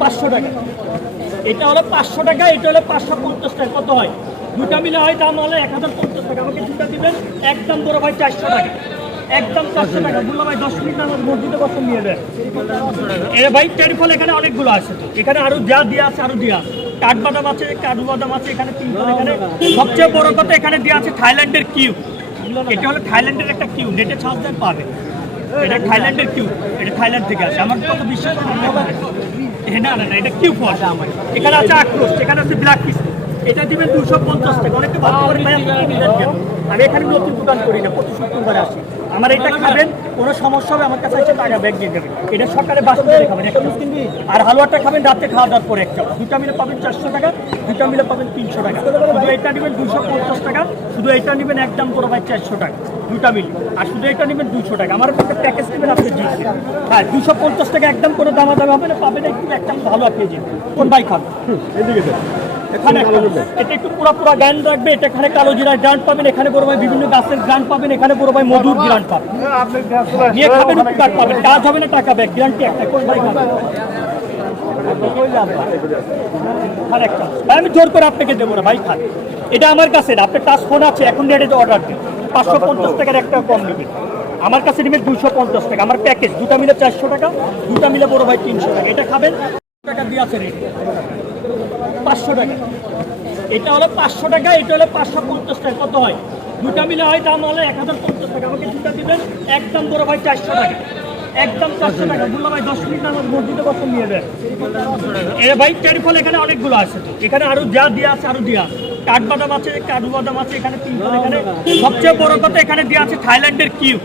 পাঁচশো টাকা। এটা পাঁচশো টাকা, এটা পাঁচশো হয়? মিলে হয় হলে এক হাজার পঞ্চাশ টাকা। আমাকে দিবেন, একদম বড় ভাই চারশো টাকা। একদম চারশো টাকা। দশ মিনিট নিয়ে দেয় ভাই এখানে অনেকগুলো আছে। এখানে আরও যা দেওয়া আছে, আরও দেওয়া আছে। কাঠবাদাম আছে কাজু বাদাম আছে, এখানে এখানে। সবচেয়ে বড় কথা এখানে দেওয়া আছে থাইল্যান্ডের কিউ। এটা হলো থাইল্যান্ডের একটা কিউ, নেটে ছাড় পাবে। এটা থাইল্যান্ডের কিউ, এটা থাইল্যান্ড থেকে আসে। আমার কত বিশ্বাস না না এটা কিউ ফল। এখানে আছে আক্রোশ, এখানে আছে ব্ল্যাক পিস এটা দিবেন দুশো পঞ্চাশ টাকা। অনেকে ভালো করে? আমি এখানে নতুন দোকান করি না, প্রতি শুক্রবারে আসি। আমার এটা খাবেন, কোনো সমস্যা হবে, আমার কাছে এসে টাকা ব্যাগ দিয়ে দেবেন এটা সকালে বাস করে খাবেন আর হালুয়াটা খাবেন রাতে খাওয়া দাওয়ার পরে একটা। দুটা মিলে পাবেন চারশো টাকা, দুটা মিলে পাবেন তিনশো টাকা। শুধু এটা নেবেন দুশো পঞ্চাশ টাকা, শুধু এটা নেবেন একদম করে ভাই চারশো টাকা। দুটা মিলি আর শুধু এটা নেবেন দুশো টাকা। আমার একটা প্যাকেজ নেবেন আপনি দিচ্ছেন হ্যাঁ দুশো পঞ্চাশ টাকা একদম কোনো দামা দামি হবে না পাবেন একটু একদম ভালো আপনি কোন ভাই খান? এদিকে এখানে এটা একটু পুরো পুরো গ্রান রাখবে এটা এখানে কালো জিরার গ্রান্ট পাবেন এখানে বড় ভাই বিভিন্ন গাছের গ্রান্ট পাবেন এখানে বড় ভাই মধুর গ্রান্ট পাবেন। নিয়ে খাবেন উপকার পাবেন। কাজ হবে না টাকা ব্যাগ গ্যারান্টি একটা। কোন ভাই খাবেন আমি জোর করে আপনাকে দেবো না ভাই খান। এটা আমার কাছে না আপনার টাচ ফোন আছে এখন রেটে অর্ডার দিন। পাঁচশো পঞ্চাশ টাকার একটা কম নেবেন আমার কাছে নেবেন দুশো পঞ্চাশ টাকা। আমার প্যাকেজ দুটা মিলে চারশো টাকা, দুটা মিলে বড় ভাই তিনশো টাকা। এটা খাবেন, টাকা দিয়ে আছে রেট পাঁচশো টাকা। এটা হলো পাঁচশো টাকা, এটা হলো পাঁচশো পঞ্চাশ টাকা। কত হয়? দুটা মিলে হয়, দাম হলে এক হাজার পঞ্চাশ টাকা। আমাকে দুটা দিবেন, একদম বড় ভাই চারশো টাকা। একদম চারশো টাকা। বলল ভাই দশ মিনিট আমার মসজিদে বসে নিয়ে দেয় এ ভাই টেরিফল এখানে অনেকগুলো আছে এখানে আরও যা দেওয়া আছে, আরও দেওয়া আছে। কাঠবাদাম আছে, কাঠুবাদাম আছে, এখানে তিনজন এখানে সবচেয়ে বড় কথা এখানে দেওয়া আছে থাইল্যান্ডের কিউ।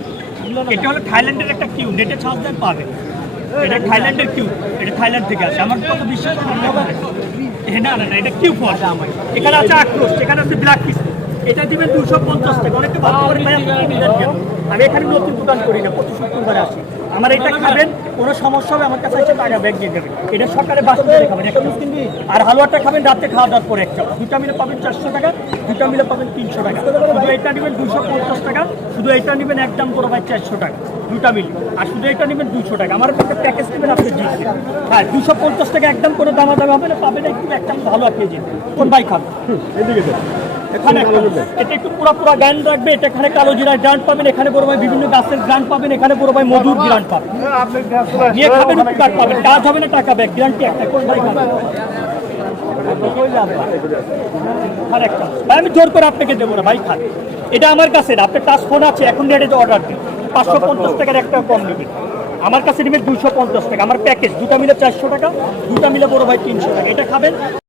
এটা হলো থাইল্যান্ডের একটা কিউ, নেটে ছাড় দেয়, পাবে। এটা থাইল্যান্ডের কিউ, এটা থাইল্যান্ড থেকে আসে। আমার কত বিশ্বাস না না এটা কিউ ফল এখানে আছে আক্রোশ, এখানে আছে ব্ল্যাক পিস এটা দিবেন দুশো পঞ্চাশ টাকা। অনেকে ভালো করে? আমি এখানে নতুন দোকান করি না প্রতি শুক্রবারে আসি। আমার এটা খাবেন, কোনো সমস্যা হবে, আমার কাছে এসে টাকা ব্যাগ দিয়ে দেবেন। এটা সকালে বাস করে খাবেন, একটা কিনবি আর হালুয়াটা খাবেন রাতে খাওয়া দাওয়ার পরে একটা। দুটা মিলে পাবেন চারশো টাকা দুটা মিলে পাবেন তিনশো টাকা। শুধু এটা নেবেন দুশো পঞ্চাশ টাকা, শুধু এটা নেবেন একদম করে ভাই চারশো টাকা দুটা মিল আর শুধু এটা নেবেন দুশো টাকা। আমার একটা প্যাকেজ নেবেন আপনি দিচ্ছেন হ্যাঁ দুশো পঞ্চাশ টাকা একদম কোনো দামা দামি হবে না, পাবেন একটু একদম ভালো আপনি কোন ভাই খান এদিকে এখানে এটা একটু পুরো পুরো গ্রান্ড রাখবে এটা এখানে কালো জিরার গ্রান্ট পাবেন এখানে বড় ভাই বিভিন্ন গাছের গ্রান্ট পাবেন এখানে বড় ভাই মধুর গ্রান্ট পাবেন। নিয়ে খাবেন উপকার পাবেন কাজ হবে না টাকা ব্যাগ গ্যারান্টি একটা কোন ভাই খাবেন। আমি জোর করে আপনাকে দেবো না ভাই খান। এটা আমার কাছে না আপনার টাচ ফোন আছে এখন রেটে অর্ডার দিন। পাঁচশো পঞ্চাশ টাকার একটা কম নেবেন। আমার কাছে নেবেন দুশো পঞ্চাশ টাকা। আমার প্যাকেজ দুটা মিলে চারশো টাকা দুটা মিলে বড় ভাই তিনশো টাকা। এটা খাবেন।